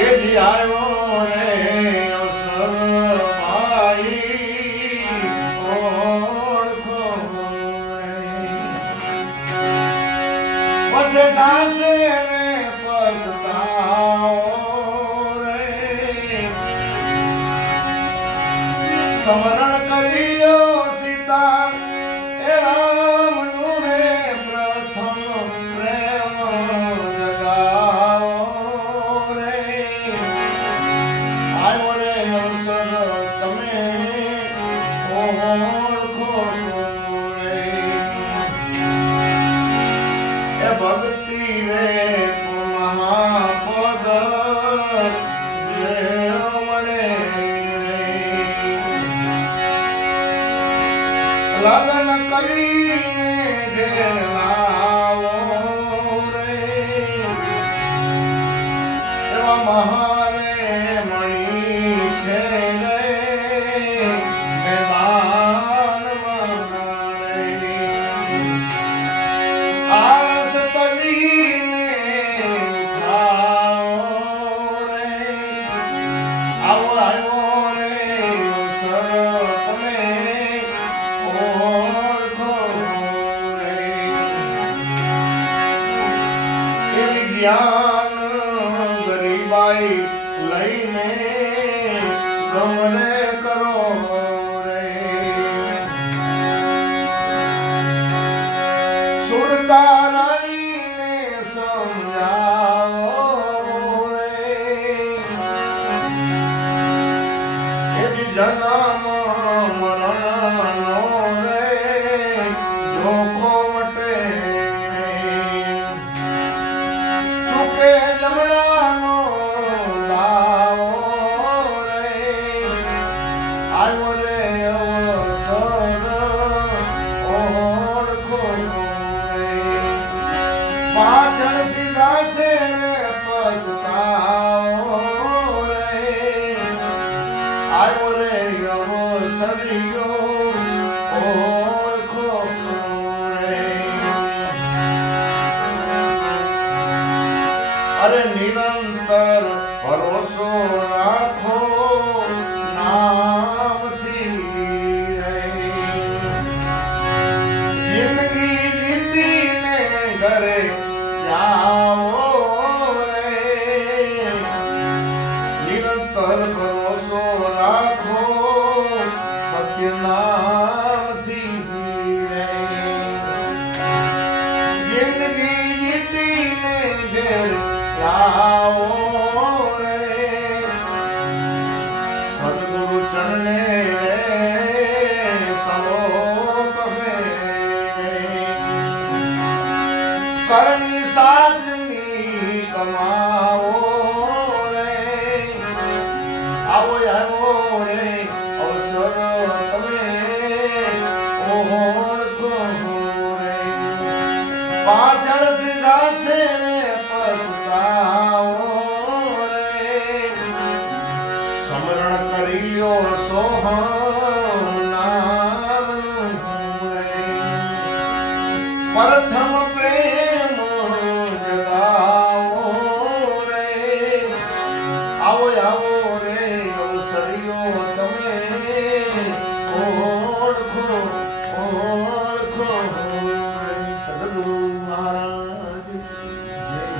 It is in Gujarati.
એ જી આવ્યો રે અવસરભાઈ ઓળખો રે પછી થશે રે પસ્તાવો રે સ્મરણ કર્યો સીતા એ રામનું રે પ્રથમ પ્રેમ જગાવો રે આવ્યો રે અવસર તમે ઓળખો રે એ ભક્તિ રે મહાપદ જે મળે લગન કરીને ઘેર લાવો રે એવા મહારે મણી છે રે મેદાનમાં રે આસ તજીને ખાઓ રે આવો આવ્યો રે અવસર તમે ઓળખો રે એ વિજ્ઞાન ગરીબાઈ લઈને ગમરે કરો રે સુરતા રાણીને સમજાવો રે એ જન્મ મરણનો રે જોખો મટે ચૂકે જમણાનો દાવો રે આવ્યો રે અવસર ઓળખો રે પાછળથી ગાશે રે પસ્તાવો રે આવ્યો રે અવસરિયો ઓળખો રે અરે નિરંતર ભરોસો રાખો નામથી રે જિંદગી જીતીને ઘરે જાઓ રે નિરંતર ભરોસો રાખો સત્ય નામથી રે જિંદગી જીતીને ઘેર જાઓ